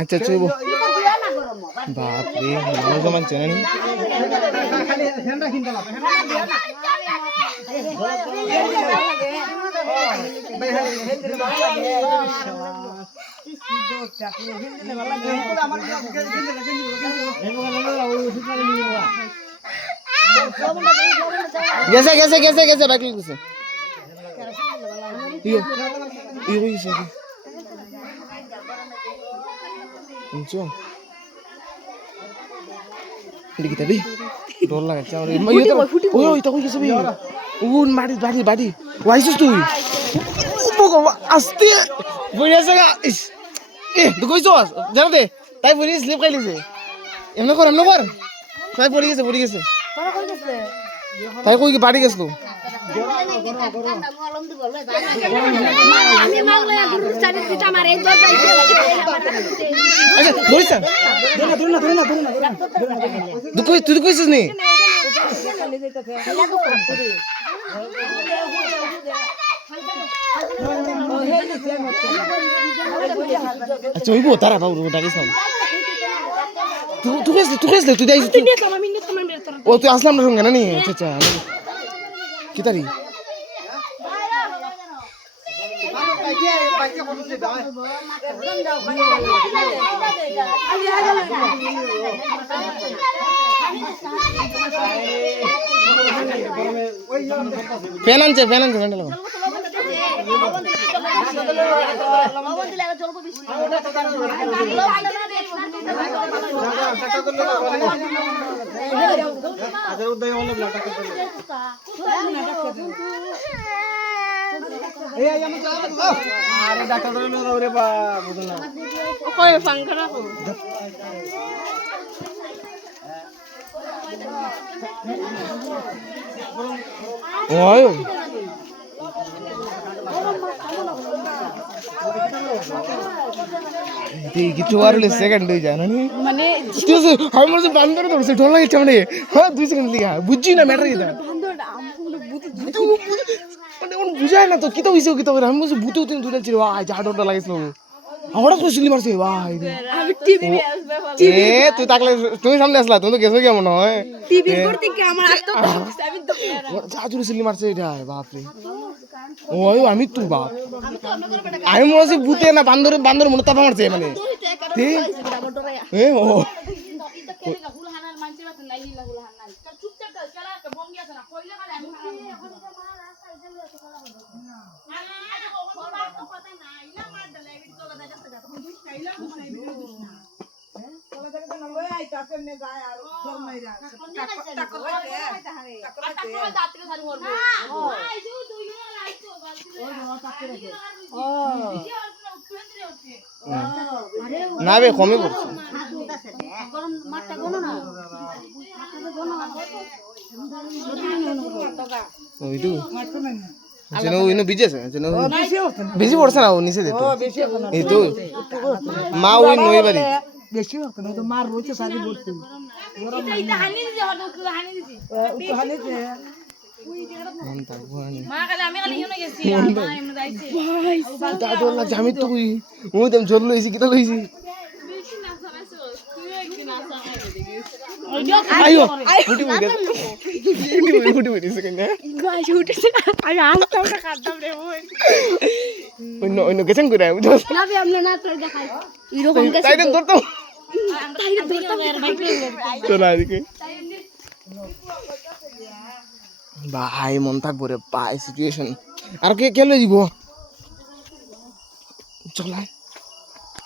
আচ্ছা চুব বাপ রে মানুষ জমান চেনেন গেছে গেছে গেছে গেছে বাকি গেছে ইয়ো ইয়ো গেছে বুঝছো দেখি তবে ডর লাগাচ্ছে আমার ওই ওই তো কই গেছে বে উন মাটি বাড়ি বাড়ি ওয়াইছিস তুই আস্তে বইয়াছে গা এ তুই কইছস জানা দে তাই বলি স্লিপ খাইলিছে এমন কর তাই পড়ে গেছে তাই কই কি বাড়ি গেছলো আচ্ছা ধরিস তুই তো কইছিস নি আচ্ছা ওইবো তারা বাবু ডাকিস না তুই কইছিস তুই যাইছিস ও তুই আসলাম না সঙ্গে না নি আচ্ছা আচ্ছা কি তারি ফ্যান আনছে ফ্যানটা লাগা আরে ডাক্তার রে বা বুঝো না কই ফাঙ্কা রাখো ওই কিছু আর সেকেন্ড হয়ে যায় না মানে আমি মনে বান্দর ধরছে ঢোল লাগছে মানে হ্যাঁ 2 সেকেন্ড লিখা বুঝছি না ম্যাটার কি বুঝায় না তো কি তো হইছে কি তো আমি বলছি ভূতে উঠে দুইটা ছিল ভাই যা ডরটা লাগিছিল হঠাৎ করে সিলি মারছে ভাই আমি টিভি এ তুই তাকলে তুই সামনে আসলা তুই তো গেছো কেমন হয় টিভি করতে কি আমার আত্ম আমি তো যা জোরে সিলি মারছে এটা বাপ রে ওই আমি তো বাপ আমি মনে হচ্ছে ভূতে না বান্দর মনে তাপা মারছে মানে এ ও না বে কমে পড়ছে ওইটু যেন ওইনো বিজেছে যেন বেশি পড়ছে না ও নিচে দিতে এই তো মা ওই নই বাড়ি বেশি হতো না তো মার রয়েছে সাজি বলতে এটা হানি দিছে হতো হানি দিছে তো হানি দিছে মন তা ভুয়ানি মা কালে আমি কালে হিনো গেছি মা এমন যাইছে ভাই তা তো না জামি তুই ওই দেম জল লইছি কি তো লইছি বেশি না সারাছো তুই কি না সারাই আইও ফুটি ফুটি সেকেন্ড গাইস উঠেছে আমি আস্তাটা কাটতাম রে ওই অন্য গেছেন করে আমি না বে আমরা না তো দেখাই এরকম গেছে তাই দেন ধরতো তাই ধরতো চলা দিকে ভাই মন থাকবো রে ভাই সিচুয়েশন আর কে লই দিব চলা